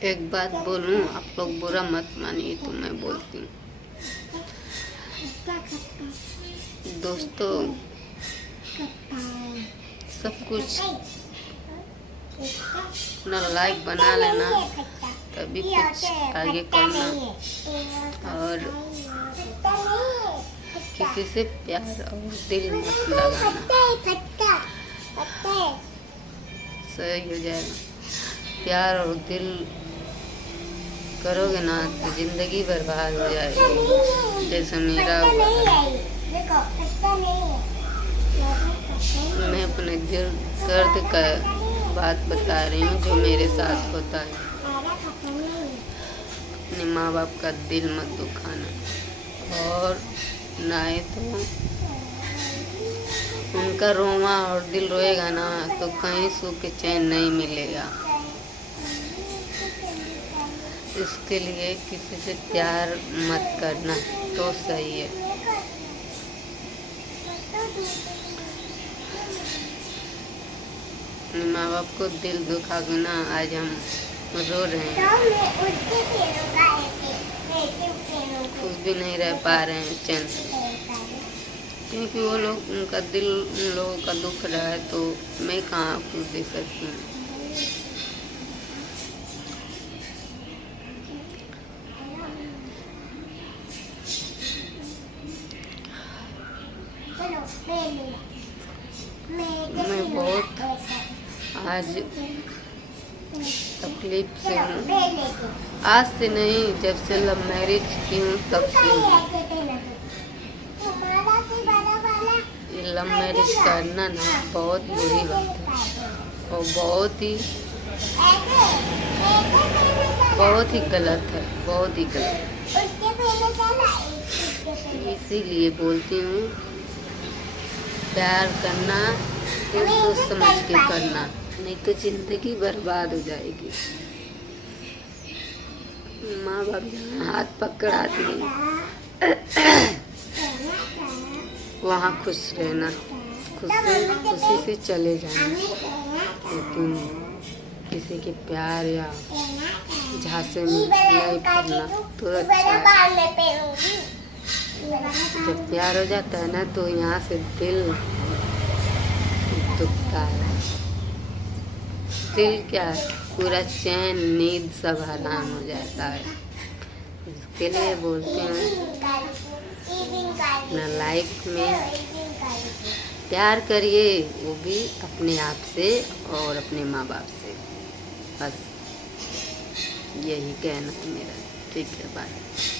एक बात बोलूं, आप लोग बुरा मत मानिए तो मैं बोलती हूँ। दोस्तों, सब कुछ अपना लाइफ बना लेना, तभी कुछ आगे करना। और किसी से प्यार और दिल मत लगाना, सही हो जाएगा। प्यार और दिल करोगे ना तो जिंदगी बर्बाद हो जाएगी, जैसे मेरा हुआ है। मैं अपने दिल दर्द का बात बता रही हूँ जो मेरे साथ होता है। अपने माँ बाप का दिल मत दुखाना, और ना ही तो उनका रोना और दिल रोएगा ना तो कहीं सुख चैन नहीं मिलेगा। इसके लिए किसी से प्यार मत करना तो सही है। माँ बाप को दिल दुखा के ना आज हम रो रहे हैं, खुश भी नहीं रह पा रहे हैं चैन से, क्योंकि वो लोग उनका दिल उन लोगों का दुख रहा है, तो मैं कहाँ खुश दे सकती हूँ। मैं बहुत आज तकलीफ से हूँ, आज से नहीं, जब से लव मैरिज की हूँ तब से हूँ। ये लव मैरिज करना ना बहुत बुरी बात है, और बहुत ही गलत है, बहुत ही गलत। इसीलिए बोलती हूँ, प्यार करना तो सोच समझ के करना, नहीं तो जिंदगी बर्बाद हो जाएगी। माँ बाप जहाँ हाथ पकड़ा दिए वहाँ खुश रहना, खुशी से चले जाना, लेकिन किसी के प्यार या झांसे में नहीं पड़ना तो अच्छा है। जब प्यार हो जाता है ना तो यहाँ से दिल दुखता है। दिल क्या है, पूरा चैन नींद सब हराम हो जाता है। इसके लिए बोलते हैं, अपना लाइफ में प्यार करिए, वो भी अपने आप से और अपने माँ बाप से। बस यही कहना है मेरा। ठीक है, बाय।